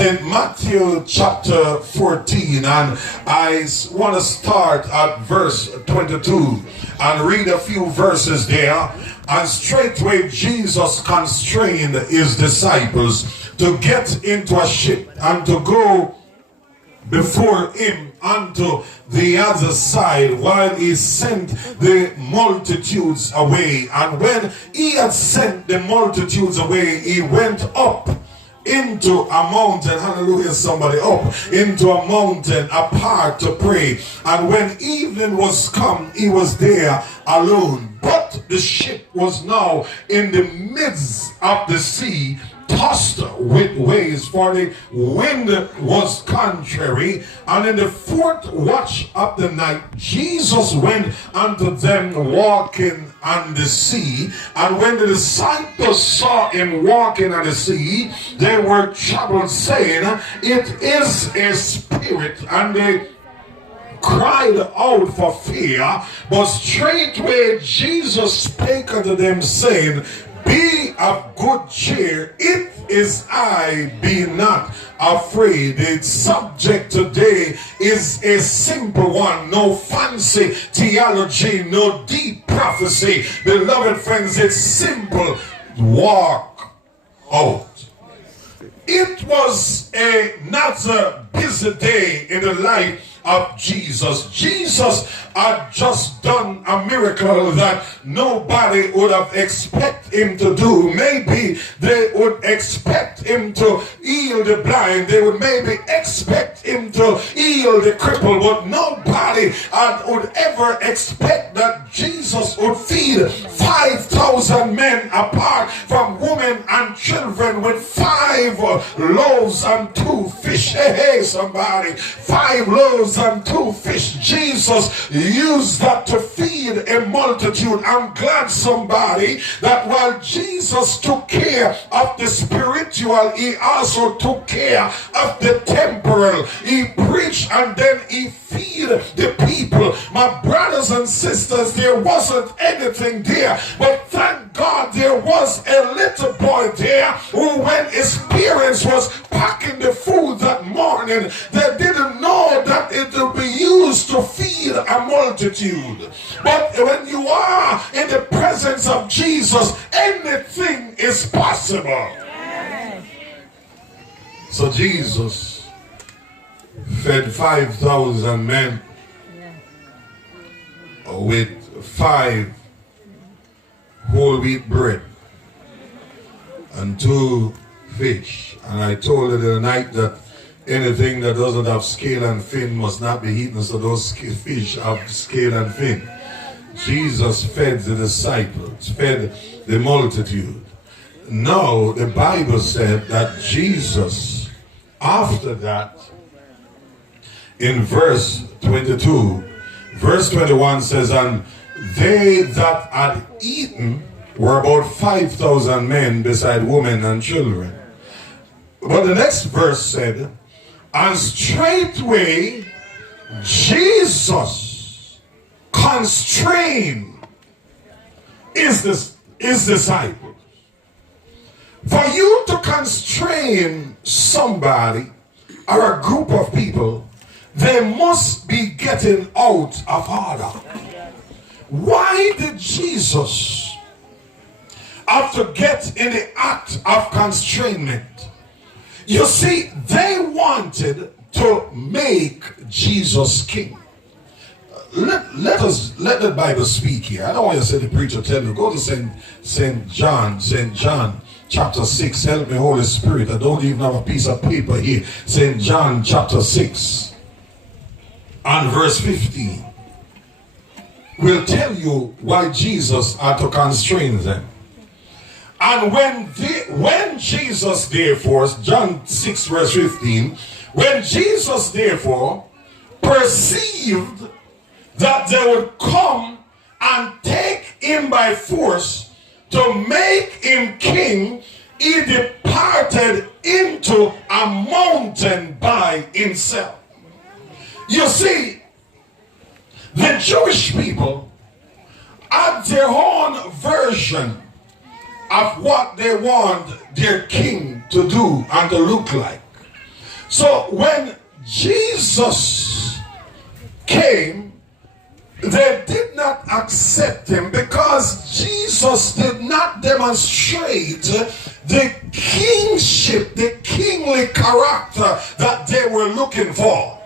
St. Matthew chapter 14, and I want to start at verse 22 and read a few verses there. And straightway Jesus constrained his disciples to get into a ship and to go before him unto the other side, while he sent the multitudes away. And when he had sent the multitudes away, he went up into a mountain, hallelujah, somebody, up into a mountain apart to pray. And when evening was come, he was there alone. But the ship was now in the midst of the sea, tossed with waves, for the wind was contrary. And in the fourth watch of the night, Jesus went unto them walking on the sea. And when the disciples saw him walking on the sea, they were troubled, saying, It is a spirit. And they cried out for fear. But straightway Jesus spake unto them, saying, Be of good cheer, it is I, be not afraid. The subject today is a simple one, no fancy theology, no deep prophecy. Beloved friends, it's simple. Walk out. It was another busy day in the life of Jesus. Jesus had just done a miracle that nobody would have expected him to do. Maybe they would expect him to heal the blind. They would maybe expect him to heal the cripple, but nobody would ever expect that Jesus would feed 5,000 men apart from women and children with 5 loaves and 2 fish. Hey, somebody, 5 loaves and 2 fish. Jesus used that to feed a multitude. I'm glad, somebody, that while Jesus took care of the spiritual, he also took care of the temporal. He preached and then he feed the people. My brothers and sisters, there wasn't anything there, but thank God there was a little boy there who, when his parents was packing the food that morning, they didn't know that it would be used to feed a multitude. But when you are in the presence of Jesus, anything is possible. So Jesus fed 5,000 men with 5 whole wheat bread and 2 fish. And I told you the night that anything that doesn't have scale and fin must not be eaten, so those fish have scale and fin. Jesus fed the disciples, fed the multitude. Now the Bible said that Jesus, after that, in verse 22, verse 21 says, and they that had eaten were about 5,000 men, beside women and children. But the next verse said, and straightway Jesus constrained his disciples. For you to constrain somebody or a group of people, they must be getting out of order. Why did Jesus have to get in the act of constrainment? You see, they wanted to make Jesus king. Let the Bible speak here. I don't want to say the preacher tell you. Go to St. John chapter 6. Help me, Holy Spirit. I don't even have a piece of paper here. St. John chapter 6 and verse 15 will tell you why Jesus had to constrain them. And when Jesus therefore, John 6 verse 15, when Jesus therefore perceived that they would come and take him by force to make him king, he departed into a mountain by himself. You see, the Jewish people had their own version of what they want their king to do and to look like. So when Jesus came, they did not accept him because Jesus did not demonstrate the kingship, the kingly character that they were looking for.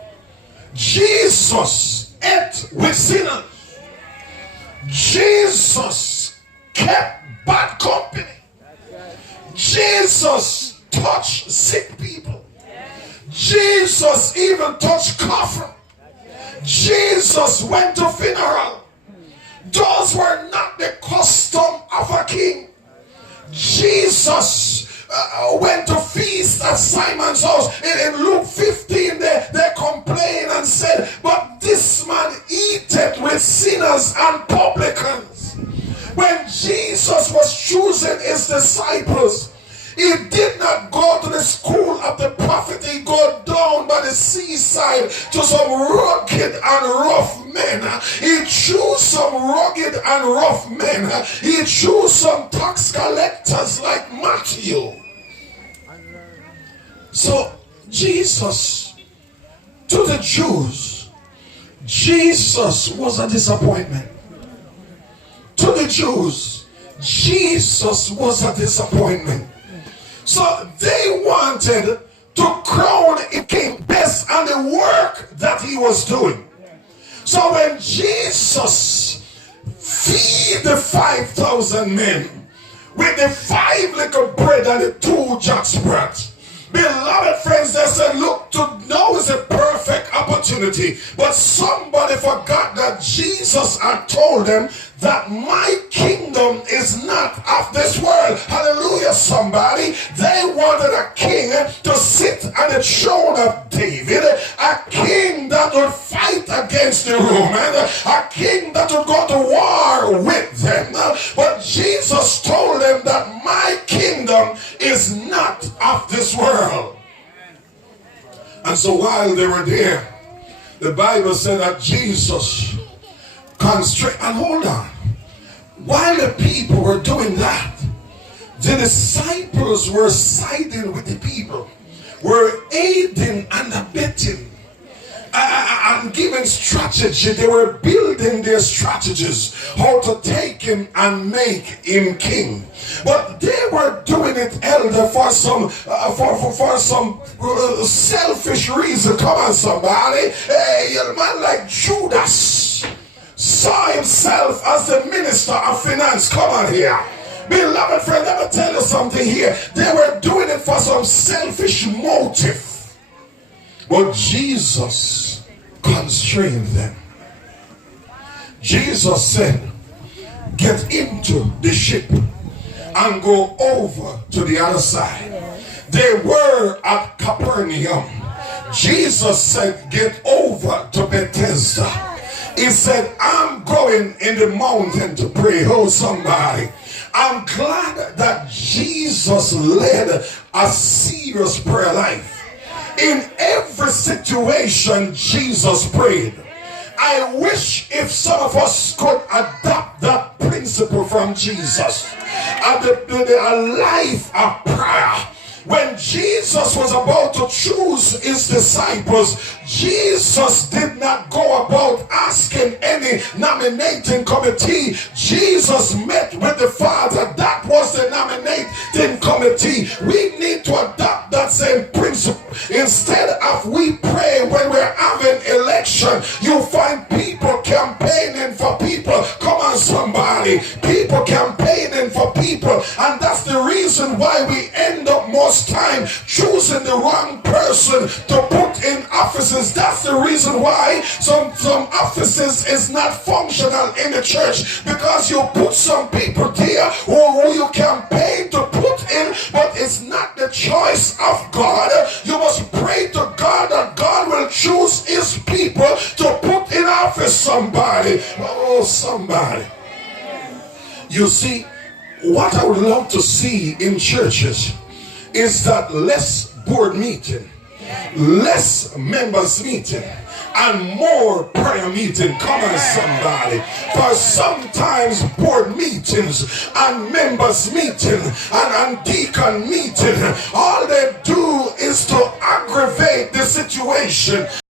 Jesus ate with sinners. Jesus kept bad company. Jesus touched sick people. Jesus even touched coffin. Jesus went to funeral. Those were not the custom of a king. Jesus went to feast at Simon's house. In Luke 15, they complained and said, but this man eateth with sinners and publicans. When Jesus was choosing his disciples, he did not go to the school of the prophet. He go down by the seaside to some rugged and rough men. He chose some rugged and rough men. He chose some tax collectors like Matthew. So Jesus, to the Jews, Jesus was a disappointment. To the Jews, Jesus was a disappointment. So they wanted to crown a king based on the work that he was doing. So when Jesus feed the 5,000 men with the 5 little bread and the 2 jacks bread, beloved friends, they said, look, now is a perfect opportunity. But somebody forgot that Jesus had told them that my kingdom is not of this world. Hallelujah, somebody. They wanted a king to sit on the throne of David, a king that would fight against the Romans, a king that would go to war with them. But Jesus told them that my kingdom is not of this world. And so while they were there, the Bible said that Jesus constrained, and hold on, while the people were doing that, the disciples were siding with the people, were aiding and abetting, and giving strategy. They were building their strategies, how to take him and make him king. But they were doing it, elder, for some selfish reason. Come on, somebody. Hey, a man like Judas saw himself as the minister of finance. Come on here. Beloved friend, let me tell you something here. They were doing it for some selfish motive. But Jesus constrained them. Jesus said, get into the ship and go over to the other side. They were at Capernaum. Jesus said, get over to Bethesda. He said, I'm going in the mountain to pray. Oh, somebody. I'm glad that Jesus led a serious prayer life. In every situation, Jesus prayed. I wish if some of us could adopt that principle from Jesus. A life of prayer. When Jesus was about to choose his disciples, Jesus did not go about asking any nominating committee. Jesus met with the Father. That was the nominating committee. We need to adopt that same principle. Instead of we pray when we're having election, you find people campaigning for people. Come on, somebody. People campaigning for people. And that's the reason why we end up most time choosing the wrong person to put in offices. That's the reason why some offices is not functional in the church, because you put some people there who you campaign to put in, but it's not the choice of God. You must pray to God that God will choose his people to put in office. Somebody, oh somebody. You see, what I would love to see in churches is that less board meeting, less members meeting, and more prayer meeting. Come on, somebody. For sometimes board meetings and members meeting and deacon meeting, all they do is to aggravate your situation